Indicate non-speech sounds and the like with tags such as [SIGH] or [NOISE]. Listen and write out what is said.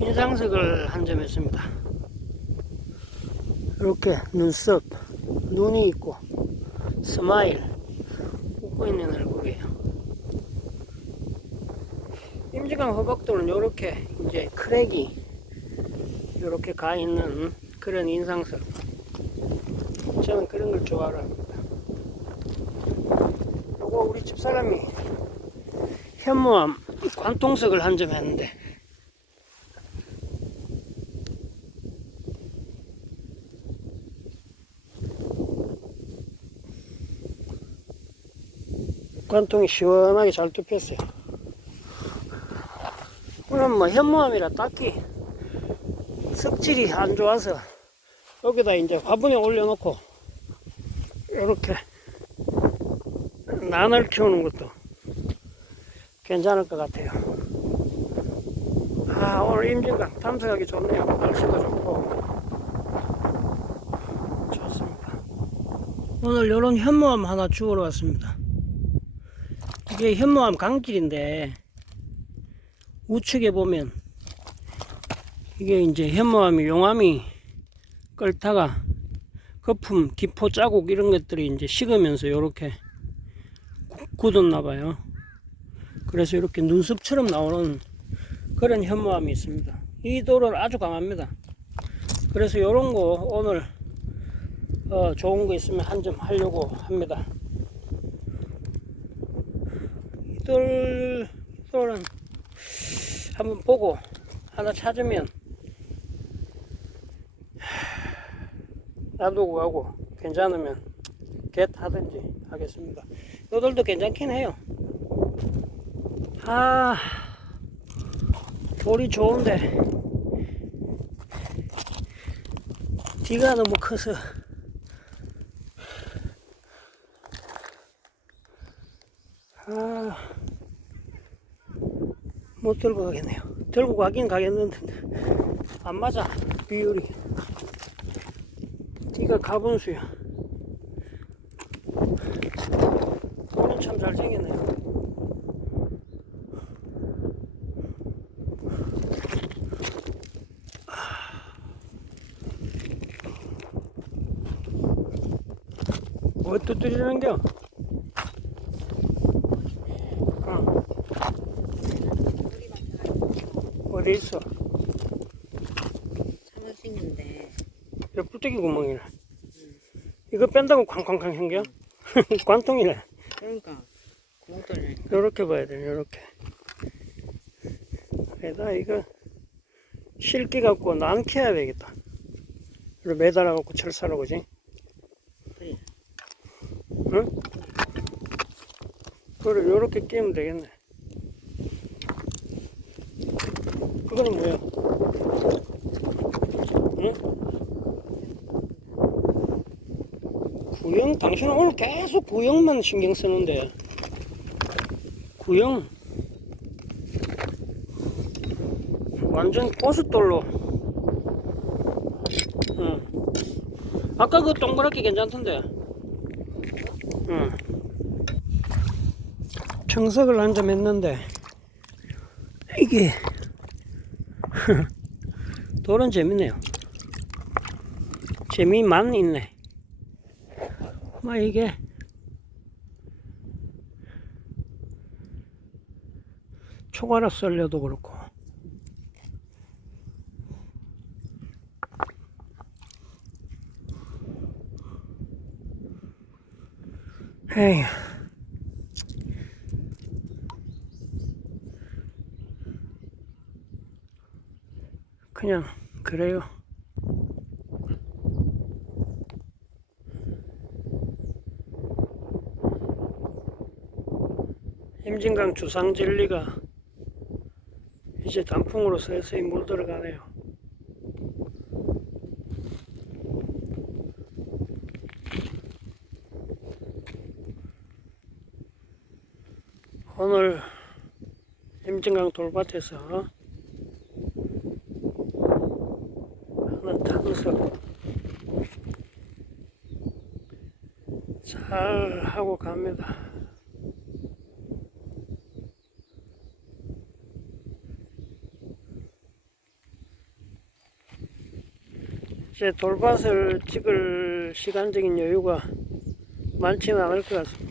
인상색을 한 점 했습니다. 이렇게 눈썹, 눈이 있고 스마일 웃고 있는 얼굴이에요. 임지강 호박도는 이렇게 이제 크랙이 이렇게 가 있는 그런 인상색. 저는 그런 걸 좋아합니다. 요거 우리 집사람이 현무암 관통석을 한 점 했는데 관통이 시원하게 잘 뚫혔어요. 오늘 뭐 현무암이라 딱히 습질이 안 좋아서 여기다 이제 화분에 올려놓고 이렇게 난을 키우는 것도 괜찮을 것 같아요. 아, 오늘 임진강 탐색하기 좋네요. 날씨도 좋고. 좋습니다. 오늘 이런 현무암 하나 주우러 왔습니다. 이게 현무암 강길인데, 우측에 보면, 이게 이제 현무암이, 용암이 끓다가 거품, 기포 자국 이런 것들이 이제 식으면서 이렇게 굳었나 봐요. 그래서 이렇게 눈썹처럼 나오는 그런 현무암이 있습니다. 이 돌은 아주 강합니다. 그래서 이런 거 오늘 어, 좋은 거 있으면 한 점 하려고 합니다. 이 돌, 이 돌은 한번 보고 하나 찾으면 놔두고 가고 괜찮으면 겟 하든지 하겠습니다. 너들도 괜찮긴 해요. 아, 돌이 좋은데 뒤가 너무 커서 아, 못 들고 가겠네요. 들고 가긴 가겠는데 안 맞아 비율이. 뒤가 가분수야. 돌은 참 잘생겼네요. 뭐 두드리는겨? 어. 어디 있어? 참을 수 있는데 이거 뿔떼기 구멍이네. 이거 뺀다고 쾅쾅쾅 생겨? [LAUGHS] 관통이네. 그러니까 구멍돌을 요렇게 봐야 돼, 요렇게. 그래다 이거 실기 갖고 난캐야 되겠다. 매달아갖고 철사로 그지? 응? 그래, 요렇게 끼면 되겠네. 그거는 뭐야? 응? 구형, 당신은 오늘 계속 구형만 신경 쓰는데. 구형. 완전 고수돌로. 응. 아까 그 동그랗게 괜찮던데. 응. 청석을 한 점 했는데, 이게, [LAUGHS] 돌은 재밌네요. 재미만 있네. 뭐 이게, 초가락 썰려도 그렇고. 에휴. 그냥 그래요. 임진강 주상진리가 이제 단풍으로 서서히 물들어가네요. 오늘 임진강 돌밭에서 하는 탐석 잘 하고 갑니다. 이제 돌밭을 찍을 시간적인 여유가 많지는 않을 것 같습니다.